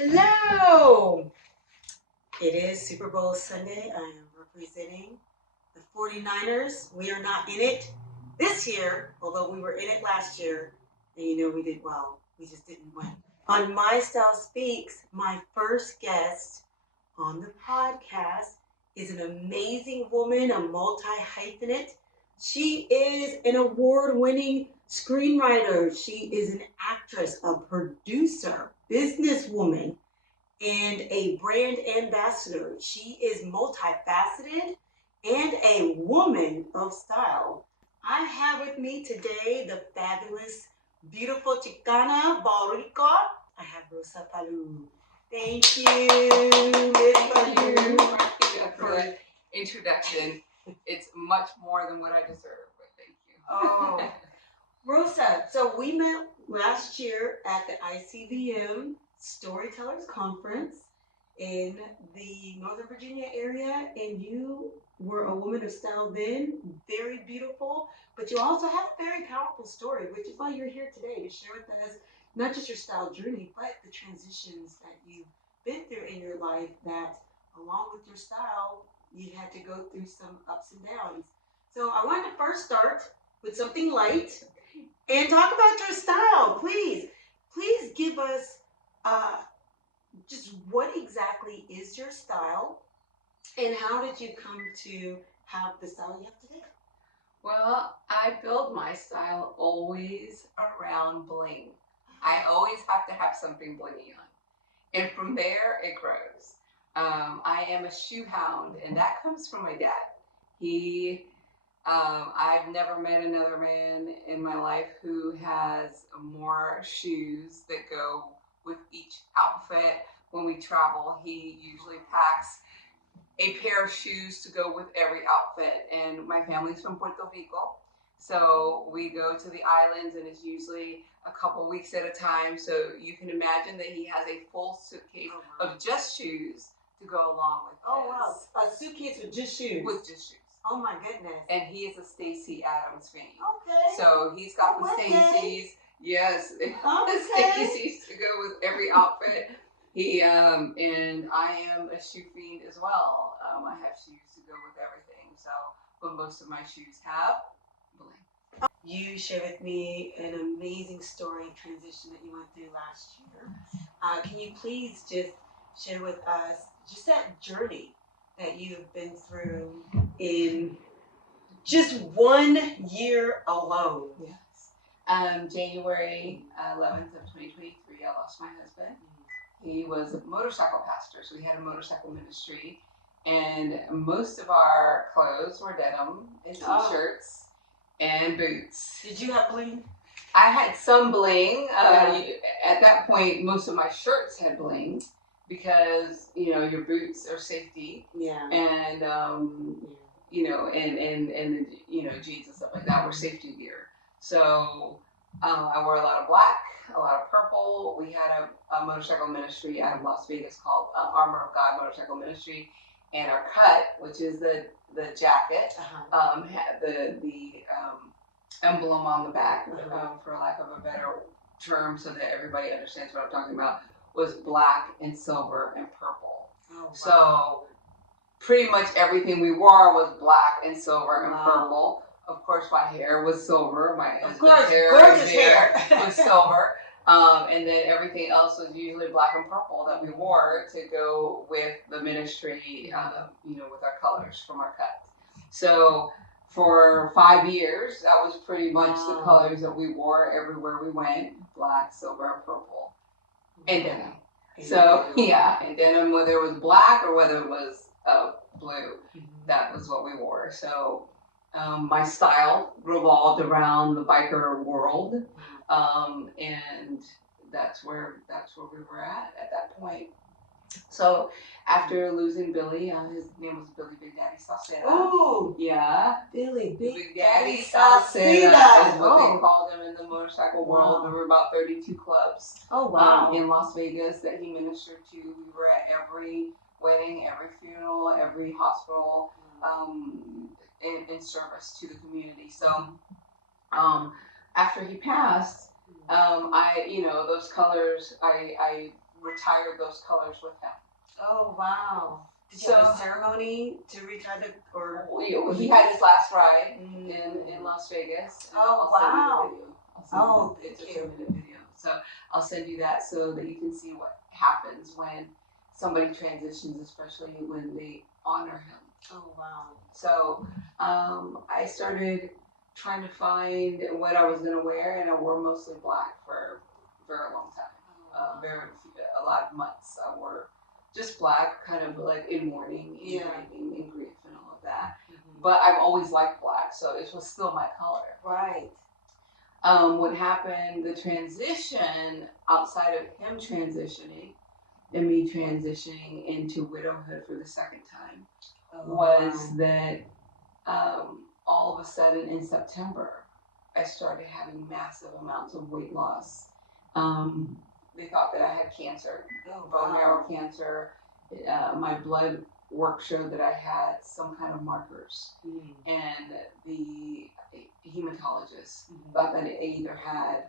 Hello! It is Super Bowl Sunday. I am representing the 49ers. We are not in it this year, although we were in it last year. And we did well. We just didn't win. On My Style Speaks, my first guest on the podcast is an amazing woman, a multi-hyphenate. She is an award-winning screenwriter. She is an actress, a producer, businesswoman, and a brand ambassador. She is multifaceted and a woman of style. I have with me today the fabulous, beautiful Chicana Boricua. I have Rosa Falu. Thank you, Miss Falu. For the introduction. It's much more than what I deserve, but thank you. Oh, Rosa, so we met last year at the ICVM Storytellers Conference in the Northern Virginia area, and you were a woman of style then, very beautiful, but you also have a very powerful story, which is why you're here today to share with us not just your style journey, but the transitions that you've been through in your life that, along with your style, you had to go through some ups and downs. So I wanted to first start with something light and talk about your style. Please give us just what exactly is your style and how did you come to have the style you have today? Well, I build my style always around bling. I always have to have something blingy on. And from there, it grows. I am a shoe hound, and that comes from my dad. I've never met another man in my life who has more shoes that go with each outfit. When we travel, he usually packs a pair of shoes to go with every outfit. And my family's from Puerto Rico, so we go to the islands, and it's usually a couple weeks at a time. So you can imagine that he has a full suitcase of just shoes to go along with. Oh wow, a suitcase with just shoes. With just shoes. Oh my goodness. And he is a Stacey Adams fan. Okay. So he's got the Stacey's. Yes. Okay. The Stacey's to go with every outfit. And I am a shoe fiend as well. I have shoes to go with everything. So, but most of my shoes have bling. You shared with me an amazing story and transition that you went through last year. Can you please just share with us just that journey that you have been through in just 1 year alone? Yes. January 11th of 2023, I lost my husband. He was a motorcycle pastor, so we had a motorcycle ministry, and most of our clothes were denim and t-shirts and boots. Did you have bling? I had some bling. At that point, most of my shirts had bling because your boots are safety. Yeah. And and jeans and stuff like that were safety gear. So I wore a lot of black, a lot of purple. We had a motorcycle ministry out of Las Vegas called Armor of God Motorcycle Ministry, and our cut, which is the jacket, had the emblem on the back, for lack of a better term, so that everybody understands what I'm talking about, was black and silver and purple. Oh, wow. So pretty much everything we wore was black and silver and purple. Of course, my hair was silver. My husband's gorgeous hair was silver. And then everything else was usually black and purple that we wore to go with the ministry, with our colors from our cut. So for 5 years, that was pretty much the colors that we wore everywhere we went: black, silver, and purple, and denim. So and denim, whether it was black or whether it was blue, that was what we wore. So my style revolved around the biker world, and that's where we were at that point. So after losing Billy, his name was Billy Big Daddy Sauceda. Oh, yeah, Billy Big Daddy Sauceda is what they called him in the motorcycle world. There were about 32 clubs. Oh wow! In Las Vegas that he ministered to. We were at every wedding, every funeral, every hospital. In service to the community. So after he passed, those colors, I retired those colors with him. Oh, wow. Did you have a ceremony to retire the, or? He had his last ride in Las Vegas. Oh, wow. Oh, it's a 2-minute video. So I'll send you that so that you can see what happens when somebody transitions, especially when they honor him. Oh, wow. So I started trying to find what I was going to wear, and I wore mostly black for a very long time. A lot of months I wore just black, kind of like in mourning, in grief and all of that. Mm-hmm. But I've always liked black, so it was still my color. Right. What happened, the transition outside of him transitioning and me transitioning into widowhood for the second time was that all of a sudden in September, I started having massive amounts of weight loss. They thought that I had cancer, bone marrow cancer. My blood work showed that I had some kind of markers. And the hematologist thought that I either had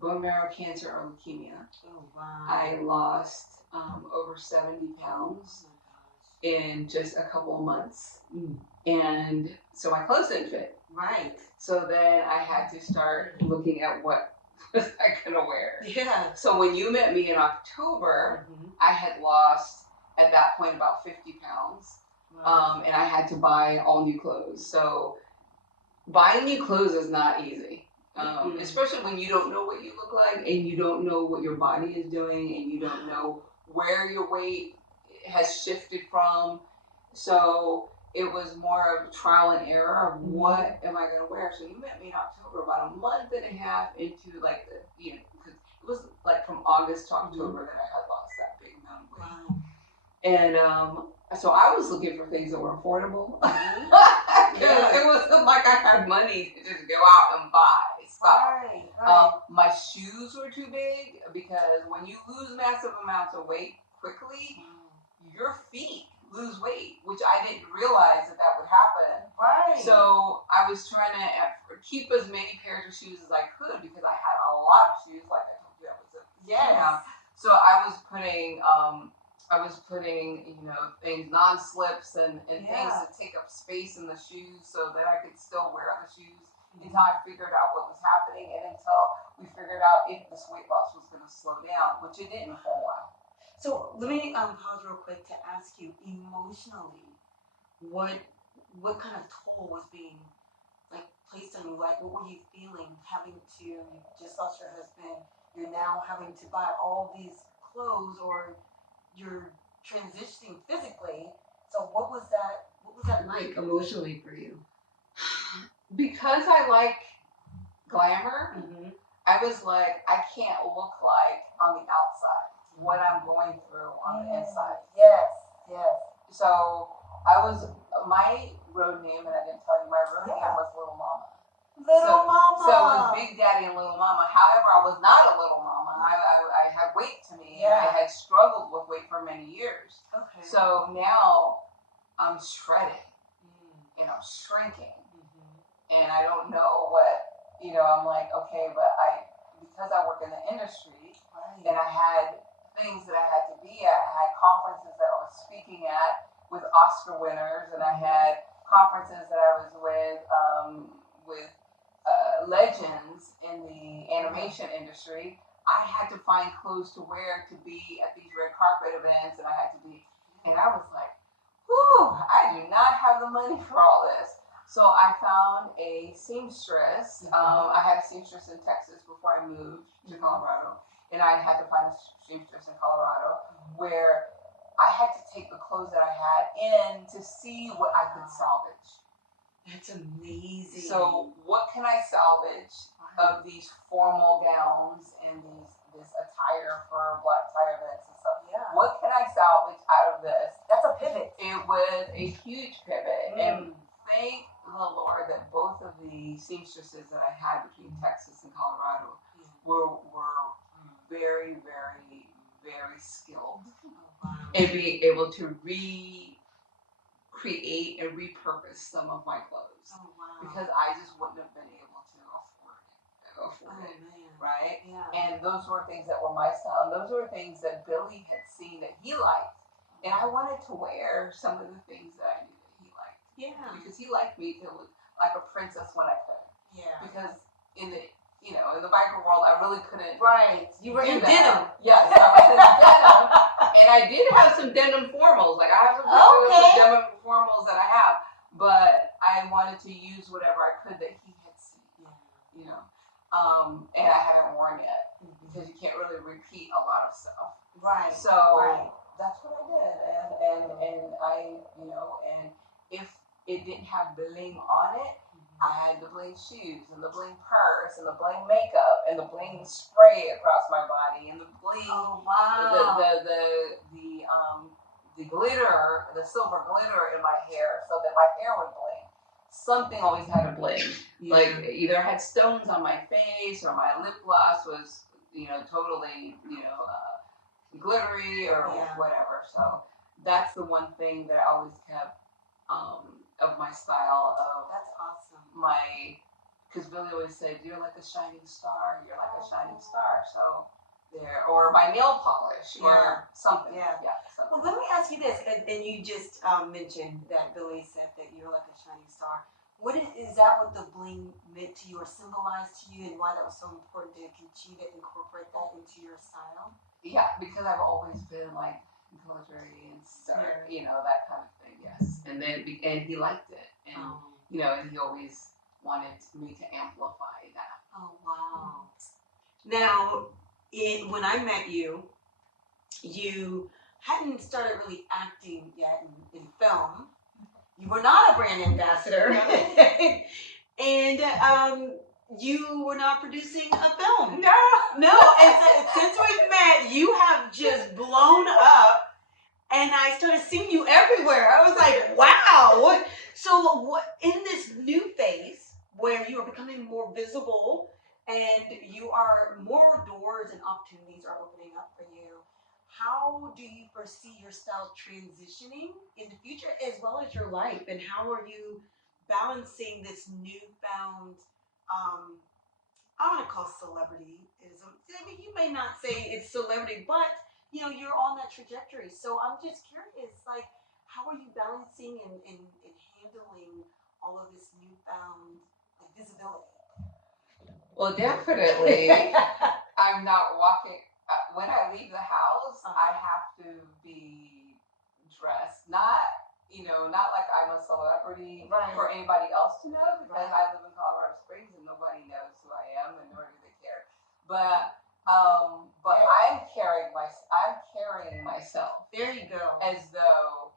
bone marrow cancer or leukemia. Oh, wow. I lost over 70 pounds in just a couple of months. And so my clothes didn't fit. Right. So then I had to start looking at what was I gonna wear. Yeah. So when you met me in October, I had lost at that point about 50 pounds. Wow. And I had to buy all new clothes. So buying new clothes is not easy. Especially when you don't know what you look like and you don't know what your body is doing and you don't know where your weight has shifted from. So it was more of trial and error of what am I going to wear. So you met me in October, about a month and a half into like because it was like from August to October that I had lost that big amount of weight. Wow. And so I was looking for things that were affordable. It wasn't like I had money to just go out and buy stuff. Right. My shoes were too big because when you lose massive amounts of weight quickly, your feet lose weight, which I didn't realize that would happen. Right. So I was trying to keep as many pairs of shoes as I could because I had a lot of shoes, like I told you I was a So I was putting things, non-slips and things to take up space in the shoes so that I could still wear the shoes until I figured out what was happening and until we figured out if this weight loss was going to slow down, which it didn't for a while. So let me pause real quick to ask you, emotionally, what kind of toll was being like placed on you? Like, what were you feeling having to, you just lost your husband, you're now having to buy all these clothes, or you're transitioning physically. So what was that like emotionally for you? Because I like glamour, I was like, I can't look like on the outside what I'm going through on the inside. Yes. So my road name, and I didn't tell you, my road name was Little Mama. Mama. So it was Big Daddy and Little Mama. However, I was not a little mama. I had weight to me. Yeah. I had struggled with weight for many years. Okay. So now I'm shredded and I'm shrinking. And I don't know what, I'm like, okay, but because I work in the industry and I had things that I had to be at, I had conferences that I was speaking at with Oscar winners, and I had conferences that I was with legends in the animation industry. I had to find clothes to wear to be at these red carpet events, and I was like, whew, I do not have the money for all this. So I found a seamstress. I had a seamstress in Texas before I moved to Colorado, and I had to find a seamstress in Colorado where I had to take the clothes that I had in to see what I could salvage. That's amazing. So what can I salvage of these formal gowns and this attire for black tie events and stuff? Yeah. What can I salvage out of this? That's a pivot. It was a huge pivot. And thank the Lord that both of the seamstresses that I had between Texas and Colorado were very, very, very skilled and being able to recreate and repurpose some of my clothes because I just wouldn't have been able to afford it. go for Oh, it, man. right? Yeah. And those were things that were my style. And those were things that Billy had seen that he liked. And I wanted to wear some of the things that I knew that he liked. Yeah. Because he liked me to look like a princess when I could. Yeah. Because in the in the biker world, I really couldn't. Right. You were in that. denim. Yes, I was in denim. And I did have some denim formals. Like I have some denim formals that I have. But I wanted to use whatever I could that he had seen. Yeah. And I haven't worn yet. Because you can't really repeat a lot of stuff. Right. So that's what I did. And I, and if it didn't have bling on it, I had the bling shoes and the bling purse and the bling makeup and the bling spray across my body and the bling, the glitter, the silver glitter in my hair so that my hair would bling. Something always had a bling. Yeah. Like either I had stones on my face or my lip gloss was, totally, glittery or whatever. So that's the one thing that I always kept of my style of. That's awesome. Because Billy always said, you're like a shining star. You're like a shining star. So there, or my nail polish or something. Yeah. Something. Well, let me ask you this, and you just mentioned that Billy said that you're like a shining star. Is that what the bling meant to you or symbolized to you, and why that was so important to continue to incorporate that into your style? Yeah, because I've always been like glittery and star, that kind of thing. Yes, and he liked it, and and he always wanted me to amplify that. Oh wow! Now, when I met you, you hadn't started really acting yet in film. You were not a brand ambassador, and you were not producing a film. No. And since we've met, you have just blown up, and I started seeing you everywhere. I was like, wow. What in this new phase where you are becoming more visible and you are more doors and opportunities are opening up for you? How do you foresee your style transitioning in the future as well as your life? And how are you balancing this newfound, I want to call celebrityism. I mean, you may not say it's celebrity, but you're on that trajectory. So I'm just curious, like, how are you balancing and handling all of this newfound visibility? Well, definitely, I'm not walking. When I leave the house, I have to be dressed, not like I'm a celebrity for anybody else to know, because I live in Colorado Springs and nobody knows who I am, and nor do they care. But I'm carrying myself. There you go. As though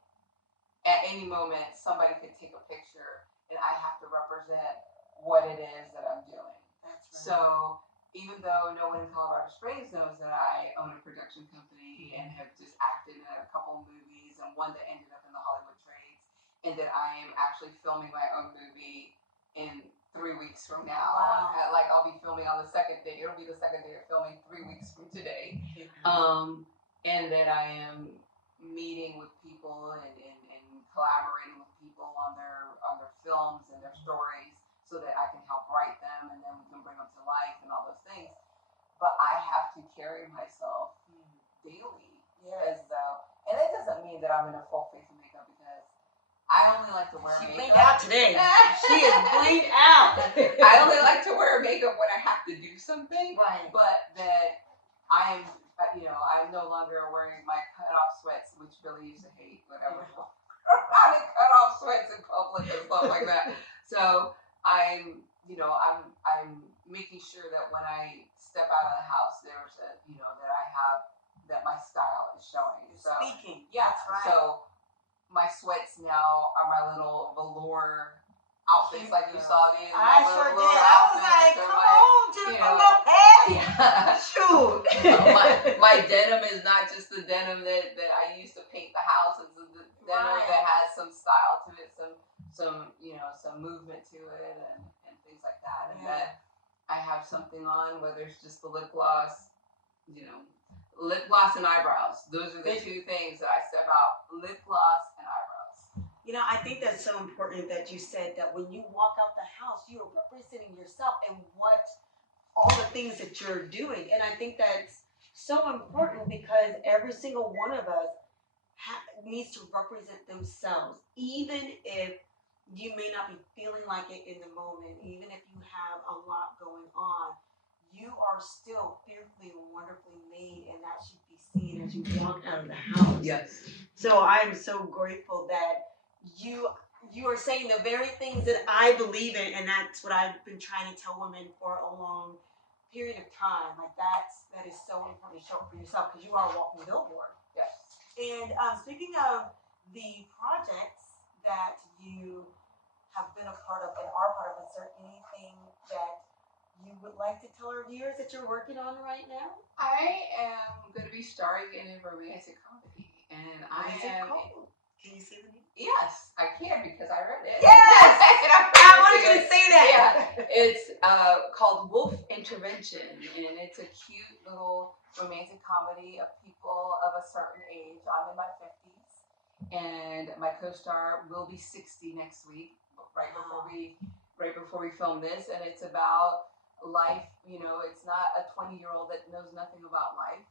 at any moment somebody could take a picture, and I have to represent what it is that I'm doing. That's right. So even though no one in Colorado Springs knows that I own a production company and have just acted in a couple movies and one that ended up in the Hollywood trades, and that I am actually filming my own movie in 3 weeks from now. Wow. I'll be filming on the second day. It'll be the second day of filming 3 weeks from today. And that I am meeting with people and collaborating with people on their films and their stories, so that I can help write them, and then we can bring them to life and all those things. But I have to carry myself daily, as though, and it doesn't mean that I'm in a full face of makeup, because I only like to wear makeup. She blinged out today. She is blinged out. I only like to wear makeup when I have to do something. Right. But that I'm no longer wearing my cut-off sweats, which Billy used to hate, whatever. Having cut-off sweats in public and stuff like that. So I'm making sure that when I step out of the house, there's that my style is showing. You're speaking. Yeah, that's right. So my sweats now are my little velour outfits, like you saw these. I sure did. I was like, come on, Jennifer Lopez. Yeah. Shoot. My denim is not just the denim that I used to paint the house. It's the denim that has some style to it, some movement to it, and things like that. And that I have something on, whether it's just the lip gloss, lip gloss and eyebrows. Those are the two things that I step out: lip gloss and eyebrows. I think that's so important that you said that when you walk out the house, you are representing yourself and what all the things that you're doing. And I think that's so important because every single one of us needs to represent themselves, even if you may not be feeling like it in the moment, even if you have a lot going on. You are still fearfully and wonderfully made, and that should be seen as you walk out of the house. Yes. So I'm so grateful that you are saying the very things that I believe in, and that's what I've been trying to tell women for a long period of time. Like that is so important to show up for yourself because you are a walking billboard. Yes. And speaking of the projects that you have been a part of and are part of, is there anything that you would like to tell our viewers that you're working on right now? I am going to be starring in a romantic comedy, and What is it called? Can you say the name? Yes, I can because I read it. Yes! I wanted you to say that. Yeah, it's called Wolf Intervention, and it's a cute little romantic comedy of people of a certain age. I'm in my 50s, and my co-star will be 60 next week, right before we film this, and it's about life. It's not a 20-year-old that knows nothing about life.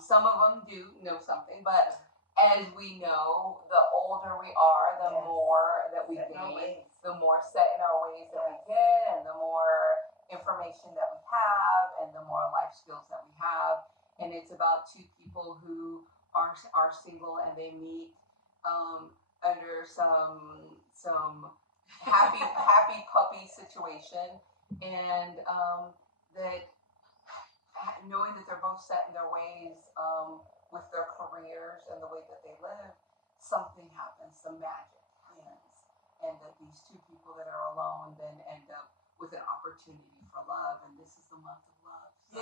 Some of them do know something, but as we know, the older we are, the more that we gain, the more set in our ways that we get, and the more information that we have, and the more life skills that we have. And it's about two people who are single, and they meet under some happy puppy situation, and that knowing that they're both set in their ways with their careers and the way that they live, something happens, some magic happens, and that these two people that are alone then end up with an opportunity for love, and this is the month of love. So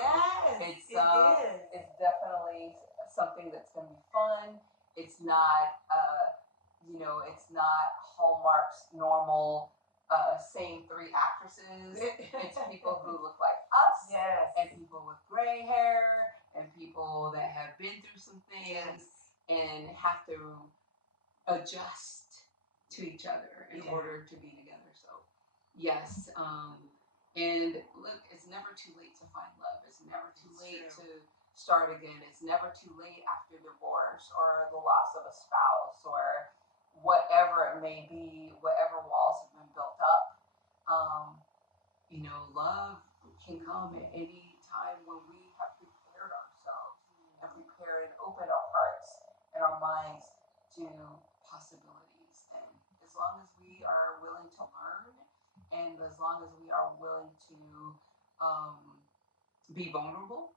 it's definitely something that's going to be fun. It's not it's not Hallmark's normal same three actresses. It's people who look like us, yes, and people with gray hair, and people that have been through some things, and have to adjust to each other in order to be together. So yes, and look, it's never too late to find love. It's never too late to start again. It's never too late after divorce or the loss of a spouse or whatever it may be, whatever walls have been built up. Love can come at any time when we have prepared ourselves and prepared and opened our hearts and our minds to possibilities. And as long as we are willing to learn, and as long as we are willing to be vulnerable,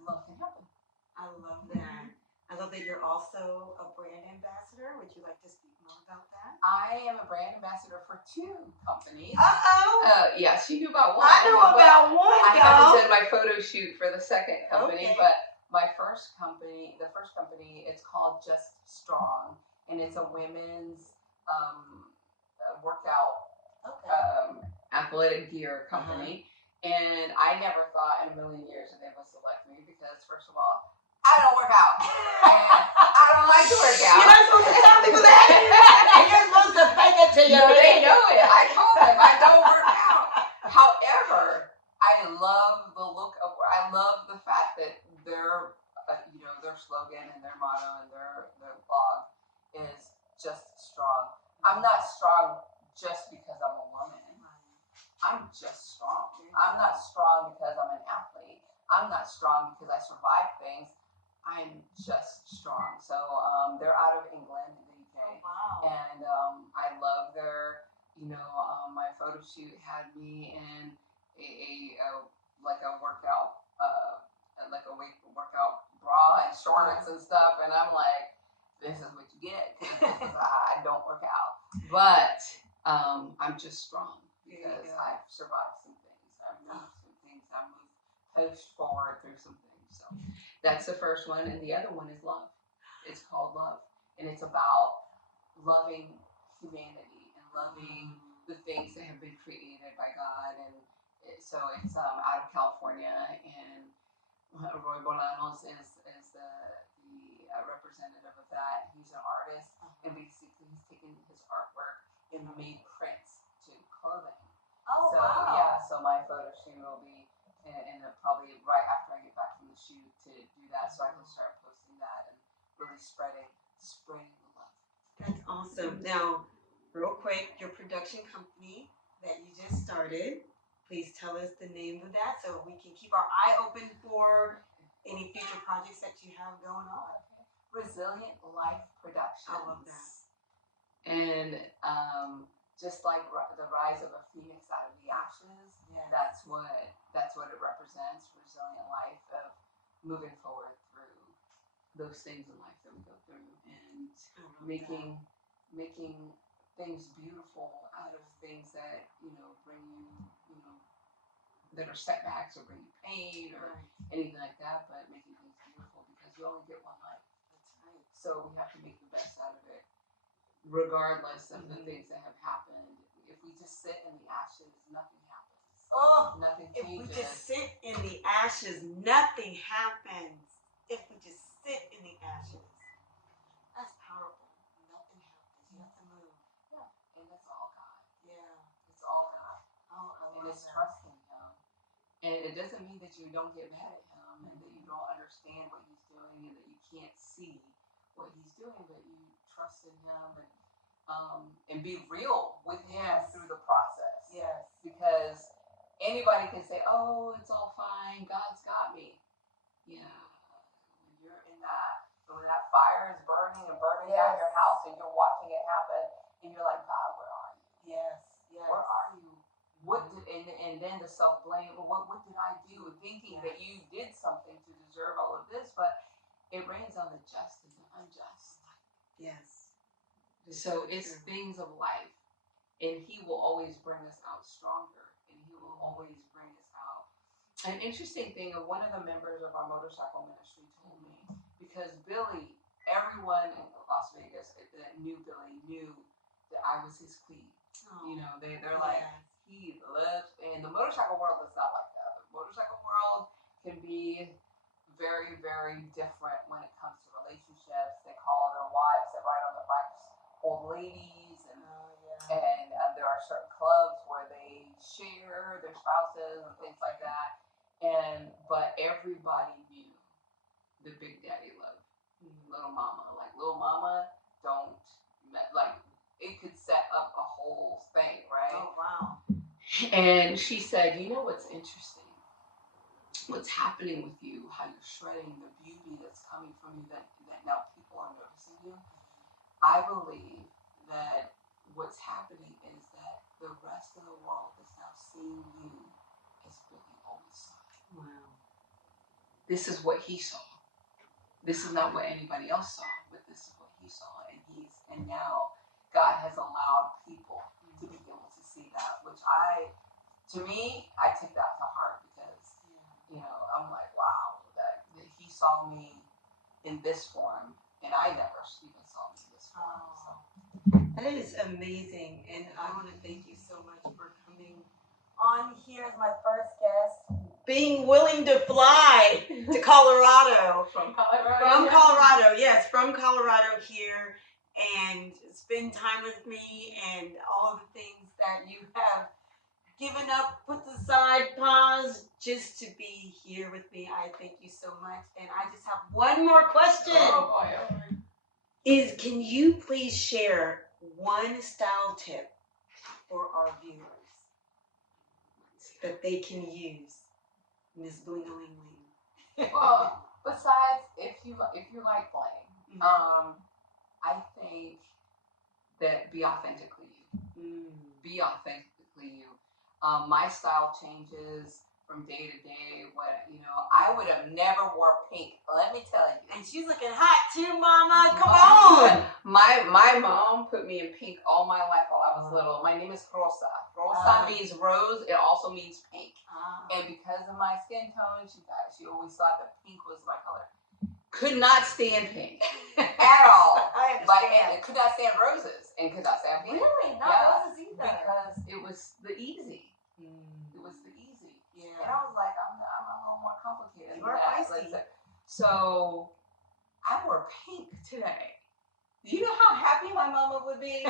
love can happen. I love that. I love that you're also a brand ambassador. Would you like to speak more about that? I am a brand ambassador for two companies. Yes, you knew about one. I knew about one. I haven't done my photo shoot for the second company, Okay. but the first company, it's called Just Strong, and it's a women's workout athletic gear company. And I never thought in a million years that they would select me because, first of all, I don't work out. And I don't like to work out. You're not supposed to tell people that. You're supposed to fake it till you they know it. I told them I don't work out. However, I love the look of. I love the fact that their slogan and their motto and their blog is just strong. I'm not strong just because I'm a woman. I'm just strong. I'm not strong because I'm an athlete. I'm not strong because I survived things. I'm just strong. So they're out of England, in the UK. Oh, wow. And I love their, my photo shoot had me in a workout, workout bra and shorts and stuff. And I'm like, this is what you get. I don't work out. But I'm just strong because I've survived some things. I've moved some things. I've moved post forward through some things. So that's the first one. And the other one is love. It's called Love. And it's about loving humanity and loving the things that have been created by God. And so it's out of California. And Roy Bolanos is the representative of that. He's an artist. And basically he's taken his artwork and made prints to clothing. Oh, so wow. Yeah, so my photo shoot will be and probably right after I get back from the shoot to do that, so I can start posting that and really spreading the love. That's awesome. Now, real quick, your production company that you just started, please tell us the name of that so we can keep our eye open for any future projects that you have going on. Resilient Life Productions. I love that. And just like the rise of a phoenix out of the ashes, that's what it represents. Resilient life of moving forward through those things in life that we go through, and making things beautiful out of things that bring you that are setbacks or bring you pain or anything like that, but making things beautiful because you only get one life. That's right. So we have to make the best out of it, regardless of the things that have happened. If we just sit in the ashes, nothing happens. Oh, nothing if changes. we just sit in the ashes, nothing happens. If we just sit in the ashes, that's powerful. Nothing happens. You have to move. Yeah, and that's all God. Yeah, it's all God. Oh, I and love it's that. trusting Him. And it doesn't mean that you don't get mad at Him and that you don't understand what He's doing and that you can't see what He's doing, but you trust in Him and be real with Him through the process. Yes. Because anybody can say, "Oh, it's all fine. God's got me." Yeah. When you're in that, when that fire is burning and burning down your house, and you're watching it happen, and you're like, "God, where are you? Yes. Where are you? What did?" And then the self blame. What did I do? Thinking that you did something to deserve all of this, but it rains on the just and the unjust. Yes. So it's things of life, and He will always bring us out stronger, and He will always bring us out. An interesting thing of one of the members of our motorcycle ministry told me, because Billy, everyone in Las Vegas that knew Billy knew that I was his queen. They're like, he loves, and the motorcycle world is not like that. The motorcycle world can be very, very different when it comes to relationships. They call their wives that ride on their bikes old ladies, and there are certain clubs where they share their spouses and things like that. But everybody knew the Big Daddy love little mama. Like, little mama don't it could set up a whole thing, right? Oh, wow. And she said, "You know what's interesting? What's happening with you, how you're shredding the beauty that's coming from you, that now people are noticing you. I believe that what's happening is that the rest of the world is now seeing you as Billy always saw you." Wow. This is what he saw. This is not what anybody else saw, but this is what he saw. And now God has allowed people to be able to see that, which I take that to heart, because I'm like, wow, that He saw me in this form, and I never even saw me in this form. So. That is amazing, and I want to thank you so much for coming on here as my first guest, being willing to fly to Colorado. From Colorado? From Colorado, yes, from Colorado here, and spend time with me and all of the things that you have given up, put aside, pause, just to be here with me. I thank you so much. And I just have one more question. Oh boy. Can you please share one style tip for our viewers that they can use, Miss Bling-a-ling-ling? Well, besides, if you like bling, I think that be authentically you. Be authentically you. My style changes from day to day. I would have never wore pink. Let me tell you. And she's looking hot too, Mama. Come on. My mom put me in pink all my life while I was little. My name is Rosa. Rosa means rose. It also means pink. And because of my skin tone, she always thought that pink was my color. Could not stand pink at all. I understand. And could not stand roses and could not stand pink. Really? Not roses either. Because it was the easy. It was the easy. Yeah. And I was like, I'm a little more complicated. You are feisty. So I wore pink today. You know how happy my mama would be?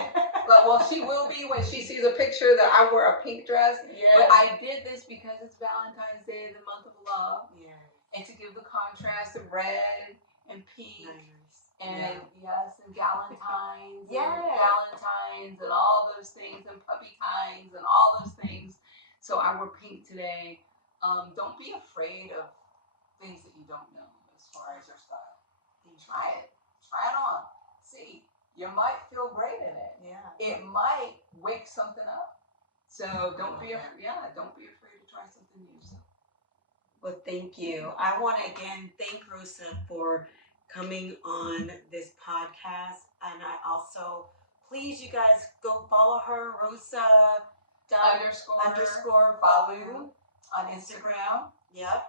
Well, she will be when she sees a picture that I wore a pink dress. Yes. But I did this because it's Valentine's Day, the month of love. Yes. And to give the contrast of red and pink. Nice. And yes, and Galentine's. Yes. And Valentine's and all those things, and puppy kinds and all those things. So I wore pink today. Don't be afraid of things that you don't know as far as your style. Try it. Try it on. See, you might feel great in it. Yeah. It might wake something up. So don't be afraid. Yeah, don't be afraid to try something new. So. Well, thank you. I want to again thank Rosa for coming on this podcast, and I also please you guys go follow her, Rosa underscore Falu on Instagram. Yep.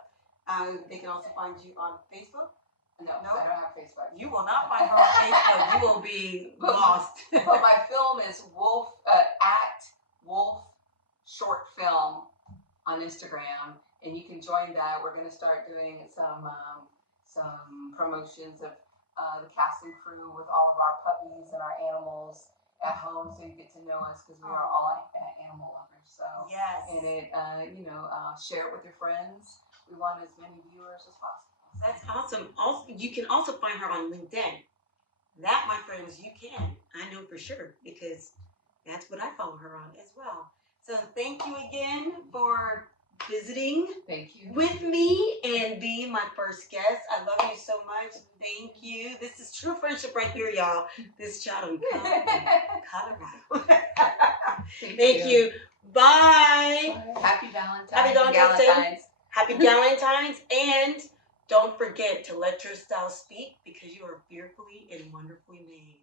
They can also find you on Facebook. No, I don't have Facebook. You will not find her on Facebook. You will be lost. But my film is Wolf at Wolf Short Film on Instagram, and you can join that. We're going to start doing some promotions of the cast and crew with all of our puppies and our animals at home, so you get to know us because we are all animal lovers. So yes, and it share it with your friends. We want as many viewers as possible. That's awesome. Also, you can also find her on LinkedIn. That, my friends, you can. I know for sure because that's what I follow her on as well. So thank you again for visiting with me and being my first guest. I love you so much. Thank you. This is true friendship right here, y'all. This child in Colorado. Thank you. Bye. Happy Valentine's. Happy Valentine's Day. Happy Valentine's. And don't forget to let your style speak because you are fearfully and wonderfully made.